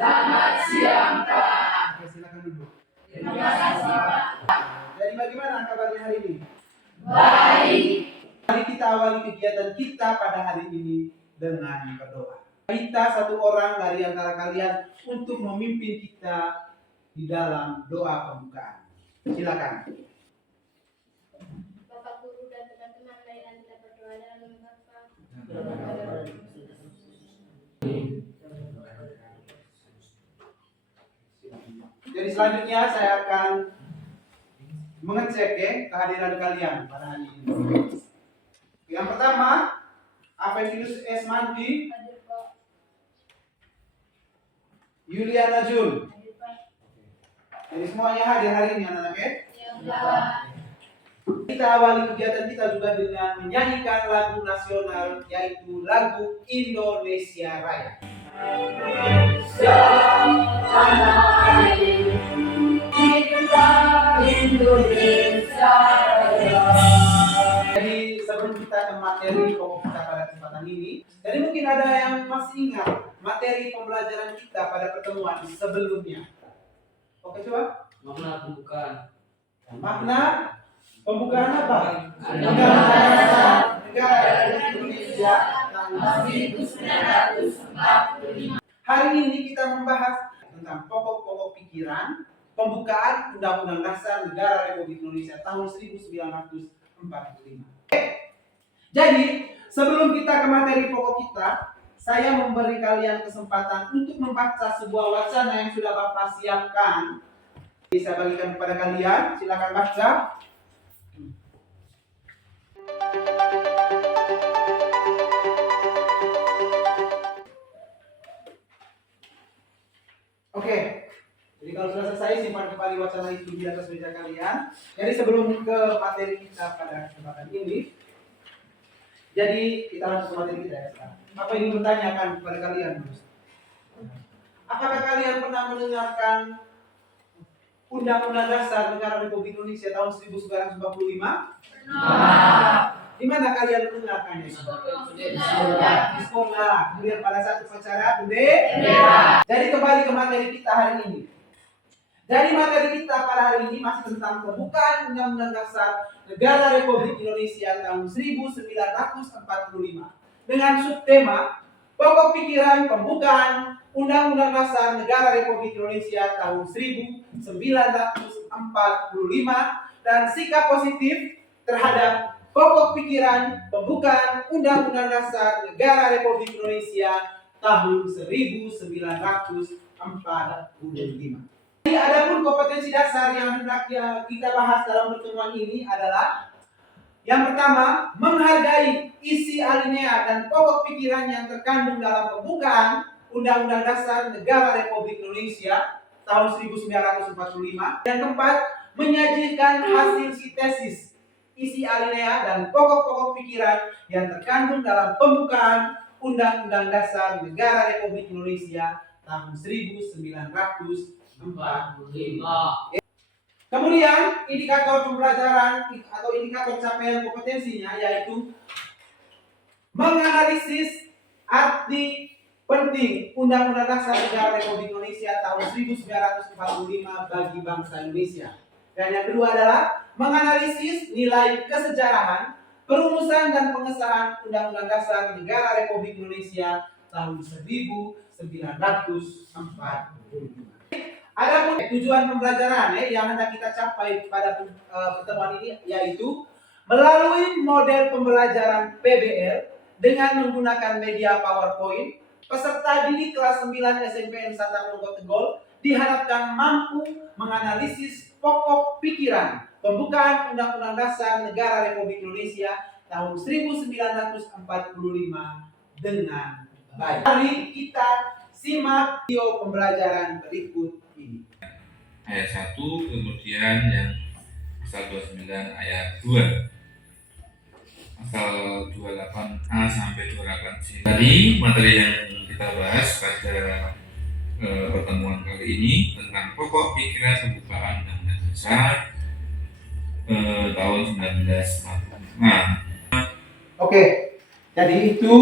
Selamat siang, Pak. Oke, silakan duduk. Terima kasih, Pak. Jadi bagaimana kabarnya hari ini? Baik. Mari kita awali kegiatan kita pada hari ini dengan berdoa. Minta satu orang dari antara kalian untuk memimpin kita di dalam doa pembukaan. Silakan. Bapak Guru dan teman-teman, marilah kita berdoa dalam nama Bapa. Jadi selanjutnya saya akan mengecek kehadiran kalian pada hari ini. Yang pertama, Aventius S. Manti, Hadir Pak. Yuliana Jun. Hadir Pak. Jadi semuanya hadir hari ini anak-anak ya. Ya Pak. Kita awali kegiatan kita juga dengan menyanyikan lagu nasional, yaitu lagu Indonesia Raya. Indonesia Raya. Jadi sebelum kita ke materi pokok kita pada kesempatan ini, jadi mungkin ada yang masih ingat materi pembelajaran kita pada pertemuan sebelumnya. Oke coba. Makna pembukaan. Makna pembukaan apa? Negara Indonesia tahun 1945. Hari ini kita membahas tentang pokok-pokok pikiran pembukaan Undang-Undang Dasar Negara Republik Indonesia tahun 1945. Jadi, sebelum kita ke materi pokok kita, saya memberi kalian kesempatan untuk membaca sebuah wacana yang sudah Bapak siapkan. Bisa bagikan kepada kalian, silakan baca. Oke, jadi kalau sudah selesai simpan kembali wacana itu di atas meja kalian. Jadi sebelum ke materi kita pada kesempatan ini, jadi kita langsung ke materi kita ya sekarang. Apa ingin bertanyakan kepada kalian? Apakah kalian pernah mendengarkan Undang-Undang Dasar Negara Republik Indonesia tahun 1945? Nah, Di mana kalian mendengarkannya? Di sekolah. Kemudian pada saat upacara bendera. Jadi kembali ke materi kita hari ini. Jadi materi kita pada hari ini masih tentang pembukaan Undang-Undang Dasar Negara Republik Indonesia tahun 1945 dengan subtema pokok pikiran pembukaan Undang-Undang Dasar Negara Republik Indonesia tahun 1945 dan sikap positif terhadap pokok pikiran pembukaan Undang-Undang Dasar Negara Republik Indonesia tahun 1945. Jadi adapun kompetensi dasar yang hendak kita bahas dalam pertemuan ini adalah yang pertama, menghargai isi alinea dan pokok pikiran yang terkandung dalam pembukaan Undang-Undang Dasar Negara Republik Indonesia tahun 1945. Yang keempat, menyajikan hasil sintesis isi alinea dan pokok-pokok pikiran yang terkandung dalam pembukaan Undang-Undang Dasar Negara Republik Indonesia tahun 1945. Kemudian indikator pembelajaran atau indikator capaian kompetensinya yaitu menganalisis arti penting Undang-Undang Dasar Negara Republik Indonesia tahun 1945 bagi bangsa Indonesia. Dan yang kedua adalah menganalisis nilai kesejarahan perumusan dan pengesahan Undang-Undang Dasar Negara Republik Indonesia tahun 1945. Adapun tujuan pembelajaran yang hendak kita capai pada pertemuan ini yaitu melalui model pembelajaran PBL dengan menggunakan media PowerPoint, peserta didik kelas 9 SMPN Santa Ronggo Tegol diharapkan mampu menganalisis pokok pikiran pembukaan Undang-Undang Dasar Negara Republik Indonesia tahun 1945 dengan baik. Mari kita simak video pembelajaran berikut ini. Ayat 1, kemudian yang pasal 29 ayat 2, pasal 28A sampai 28C. Tadi materi yang kita bahas pada pertemuan kali ini tentang pokok pikiran pembukaan Undang-Undang Dasar tahun 1945. Oke, jadi itu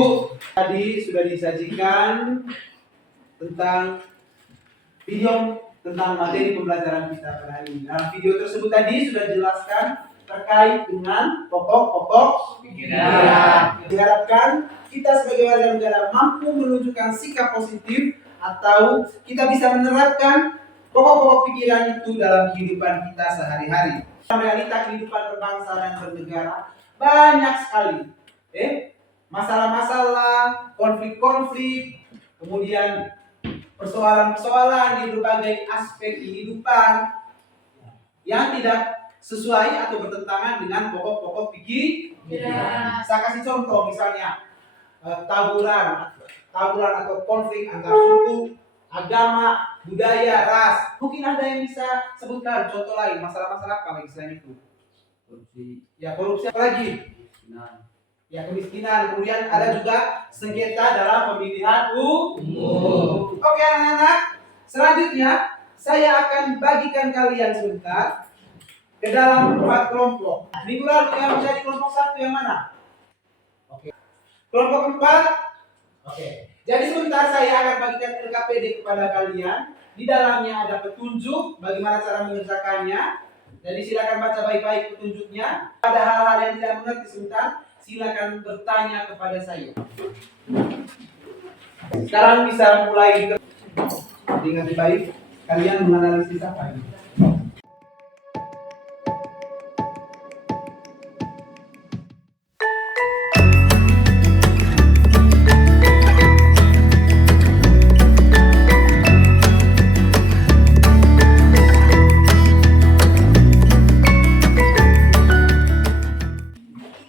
tadi sudah disajikan tentang video tentang materi pembelajaran kita pada hari ini. Dalam video tersebut tadi sudah dijelaskan terkait dengan pokok-pokok pikiran. Diharapkan kita sebagai warga negara mampu menunjukkan sikap positif atau kita bisa menerapkan pokok-pokok pikiran itu dalam kehidupan kita sehari-hari. Realita kehidupan berbangsa dan bernegara banyak sekali. Masalah-masalah, konflik-konflik, kemudian persoalan-persoalan di berbagai aspek kehidupan yang tidak sesuai atau bertentangan dengan pokok-pokok pikiran. Saya kasih contoh misalnya tawuran atau konflik antar suku, agama, budaya, ras. Mungkin ada yang bisa sebutkan contoh lain, masalah-masalah apa lagi selain itu? Korupsi. Ya, korupsi apa lagi? Kemiskinan. Kemudian ada juga sengketa dalam pemilihan umum. Oke anak-anak, selanjutnya saya akan bagikan kalian sebentar ke dalam 4 kelompok. Minggu lalu yang menjadi kelompok 1 yang mana? Oke. Kelompok 4. Oke. Jadi sebentar saya akan bagikan LKPD kepada kalian. Di dalamnya ada petunjuk bagaimana cara mengerjakannya. Jadi silakan baca baik-baik petunjuknya. Ada hal-hal yang tidak mengerti sebentar, silakan bertanya kepada saya. Sekarang bisa mulai dengan baik. Kalian menganalisis apa ini?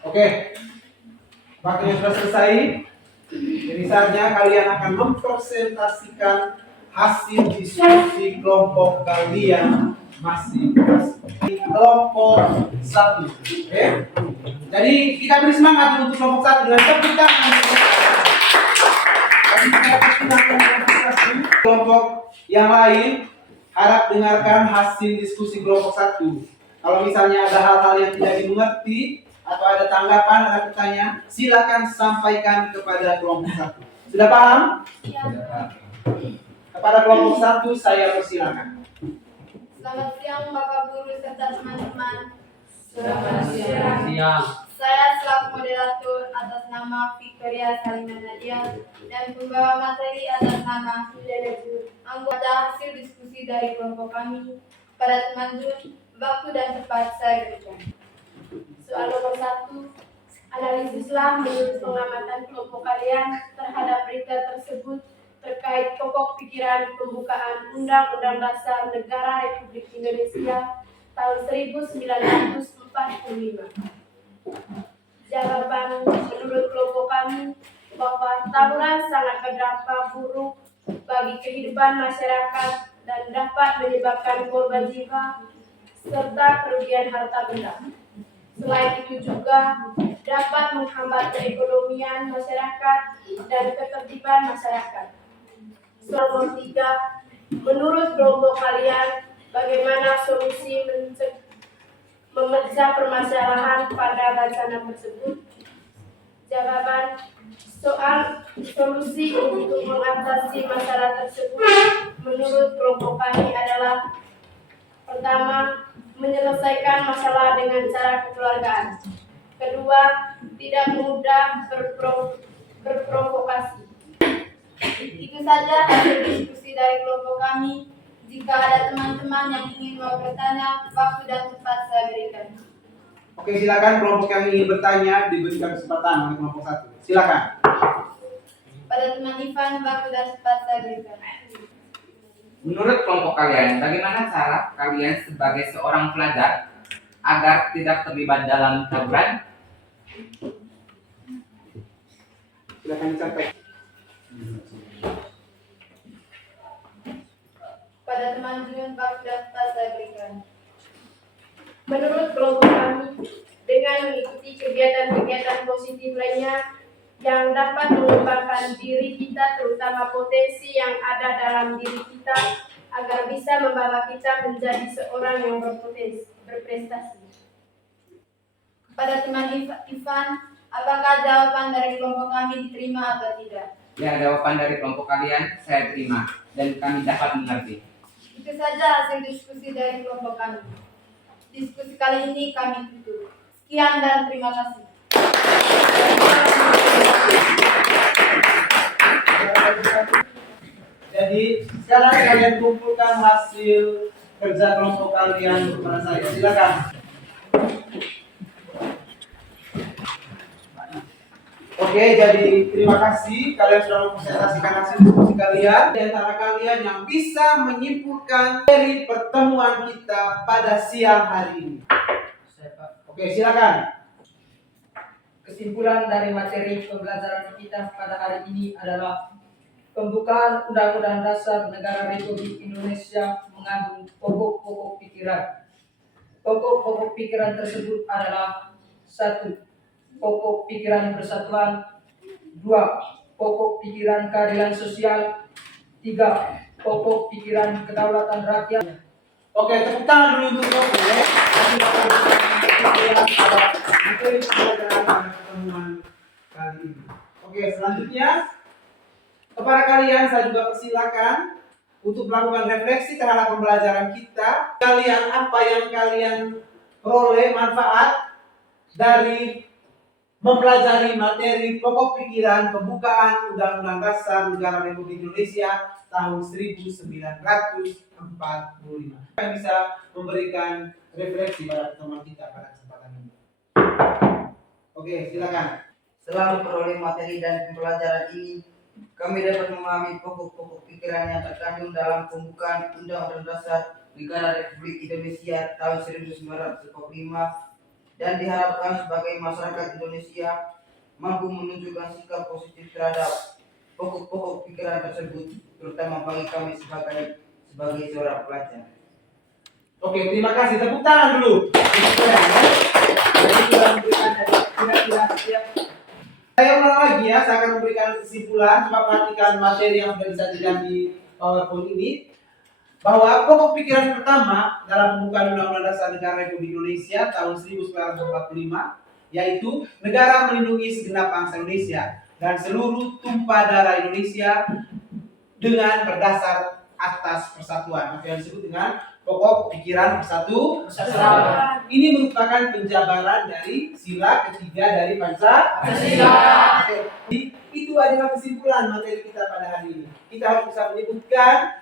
Oke, waktunya sudah selesai. Jadi saatnya kalian akan mempresentasikan hasil diskusi kelompok kalian masing-masing. Kelompok 1. Oke. Jadi kita beri semangat untuk kelompok 1 dengan tepuk tangan. Jadi kita persilakan kelompok yang lain harap dengarkan hasil diskusi kelompok 1. Kalau misalnya ada hal-hal yang tidak dimengerti atau ada tanggapan, ada pertanyaan, silakan sampaikan kepada kelompok 1. Sudah paham? Ya. Kepada kelompok 1 saya persilakan. Selamat siang Bapak Guru serta teman-teman. Selamat siang. Saya selaku moderator atas nama Victoria Salima Nadia dan pembawa materi atas nama Hilda Jur. Anggota hasil diskusi dari kelompok kami pada teman Jun, waktu dan tempat saya berikan. Soal nomor 1, analisislah menurut pengamatan kelompok kalian terhadap berita tersebut terkait pokok pikiran pembukaan Undang-Undang Dasar Negara Republik Indonesia tahun 1945. Jawaban menurut kelompok kami bahwa tawuran sangat berdampak buruk bagi kehidupan masyarakat dan dapat menyebabkan korban jiwa serta kerugian harta benda. Selain itu juga dapat menghambat keekonomian masyarakat dan ketertiban masyarakat. Soal nomor 3, menurut kelompok kalian, bagaimana solusi memecah permasalahan pada wacana tersebut? Jawaban soal solusi untuk mengatasi masalah tersebut menurut kelompok kami adalah: pertama, menyelesaikan masalah dengan cara kekeluargaan. Kedua, tidak mudah berprovokasi. Itu saja hasil diskusi dari kelompok kami. Jika ada teman-teman yang ingin mau bertanya, waktu dan tempat saya berikan. Oke, silakan kelompok yang ingin bertanya diberikan kesempatan oleh kelompok 1. Silakan. Pada teman Ivan, waktu dan tempat saya berikan. Menurut kelompok kalian, bagaimana cara kalian sebagai seorang pelajar agar tidak terlibat dalam tawuran? Silakan disampaikan. Pada teman Jun, waktu dan tempat saya berikan. Menurut kelompok kami, dengan mengikuti kegiatan-kegiatan positif lainnya yang dapat mengembangkan diri kita, terutama potensi yang ada dalam diri kita, agar bisa membawa kita menjadi seorang yang berprestasi. Kepada teman Ivan, apakah jawaban dari kelompok kami diterima atau tidak? Ya, jawaban dari kelompok kalian saya terima dan kami dapat mengerti. Itu saja hasil diskusi dari kelompok kami. Diskusi kali ini kami tutup. Sekian dan terima kasih. Jadi sekarang kalian kumpulkan hasil kerja kelompok kalian kepada saya. Silakan. Oke, jadi terima kasih kalian sudah mempresentasikan hasil diskusi kalian. Di antara kalian yang bisa menyimpulkan dari pertemuan kita pada siang hari ini. Oke, silakan. Kesimpulan dari materi pembelajaran kita pada hari ini adalah pembukaan Undang-Undang Dasar Negara Republik Indonesia mengandung pokok-pokok pikiran. Pokok-pokok pikiran tersebut adalah 1. Pokok pikiran persatuan. 2. Pokok pikiran keadilan sosial. 3. Pokok pikiran kedaulatan rakyat. Oke, tepuk tangan dulu untuk Sofi ya. Materi pembelajaran pada pertemuan kali ini. Oke, selanjutnya kepada kalian saya juga persilakan untuk melakukan refleksi terhadap pembelajaran kita. Kalian apa yang kalian peroleh manfaat dari mempelajari materi pokok pikiran pembukaan Undang-Undang Dasar Negara Republik Indonesia tahun 1945. Kalian bisa memberikan refleksi pada pertemuan kita pada kesempatan ini. Oke, silakan. Setelah memperoleh materi dan pembelajaran ini, kami dapat memahami pokok-pokok pikiran yang terkandung dalam pembukaan Undang-Undang Dasar Negara Republik Indonesia tahun 1945 dan diharapkan sebagai masyarakat Indonesia mampu menunjukkan sikap positif terhadap pokok-pokok pikiran tersebut, terutama bagi kami sebagai seorang pelajar. Oke, terima kasih. Tepuk tangan dulu. Saya ulang lagi ya, saya akan memberikan kesimpulan. Coba perhatikan materi yang sudah disajikan di PowerPoint ini. Bahwa pokok pikiran pertama dalam pembukaan Undang-Undang Dasar Negara Republik Indonesia tahun 1945 yaitu negara melindungi segenap bangsa Indonesia dan seluruh tumpah darah Indonesia dengan berdasar atas persatuan. Maka yang disebut dengan pokok pikiran persatuan. Ini merupakan penjabaran dari sila ketiga dari Pancasila. Itu adalah kesimpulan materi kita pada hari ini. Kita harus bisa menyebutkan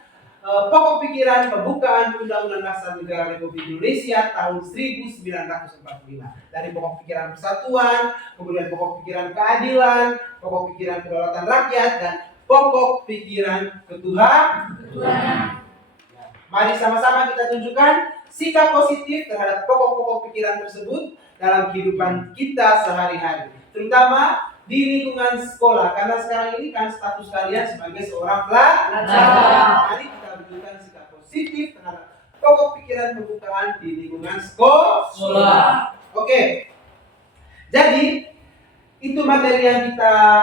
pokok pikiran pembukaan Undang-Undang Dasar Negara Republik Indonesia tahun 1945. Dari pokok pikiran persatuan, kemudian pokok pikiran keadilan, pokok pikiran kedaulatan rakyat, dan pokok pikiran ketuhanan. Mari sama-sama kita tunjukkan sikap positif terhadap pokok-pokok pikiran tersebut dalam kehidupan kita sehari-hari, terutama di lingkungan sekolah, karena sekarang ini kan status kalian sebagai seorang pelajar. Mari kita tunjukkan sikap positif terhadap pokok pikiran pembukaan di lingkungan sekolah. Oke. Jadi itu materi yang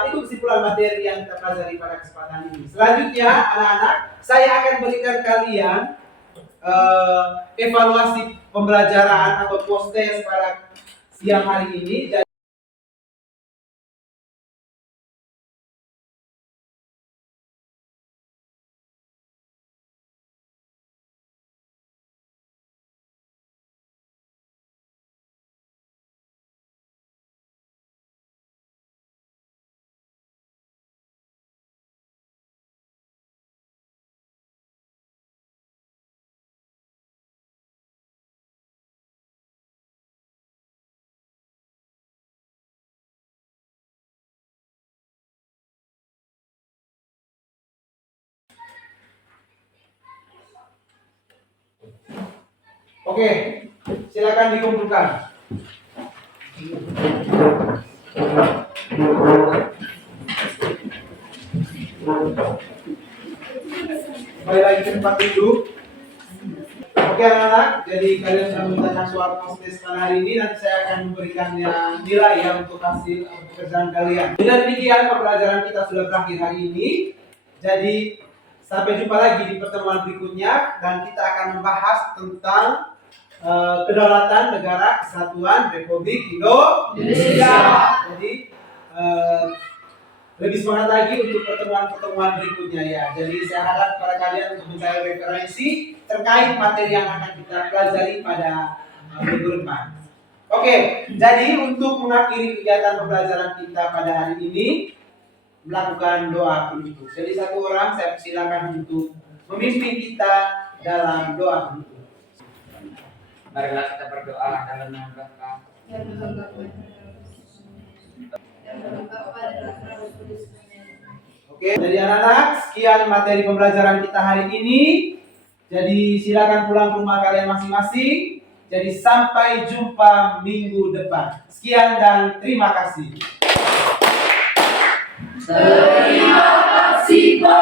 itu kesimpulan materi yang kita pelajari pada kesempatan ini. Selanjutnya, anak-anak, saya akan berikan kalian evaluasi pembelajaran atau post test pada siang hari ini. Oke, silakan dikumpulkan. Kembali lagi ke tempat duduk. Oke anak-anak, jadi kalian sudah menggunakan soal post-test pada hari ini. Nanti saya akan memberikannya nilai ya untuk hasil pekerjaan kalian. Dengan demikian pembelajaran kita sudah berakhir hari ini. Jadi sampai jumpa lagi di pertemuan berikutnya dan kita akan membahas tentang kedaulatan negara kesatuan Republik Indonesia. Jadi lebih semangat lagi untuk pertemuan-pertemuan berikutnya ya. Jadi saya harap para kalian untuk mencari referensi terkait materi yang akan kita pelajari pada minggu depan. Oke, jadi untuk mengakhiri kegiatan pembelajaran kita pada hari ini, melakukan doa penutup. Jadi satu orang saya persilakan untuk memimpin kita dalam doa penutup. Marilah kita berdoa dalam nama Bapa Dan berdoa pada Roh Kudus. Oke, jadi anak-anak, sekian materi pembelajaran kita hari ini. Jadi silakan pulang ke rumah kalian masing-masing. Jadi sampai jumpa minggu depan. Sekian dan terima kasih. Terima kasih, Bo.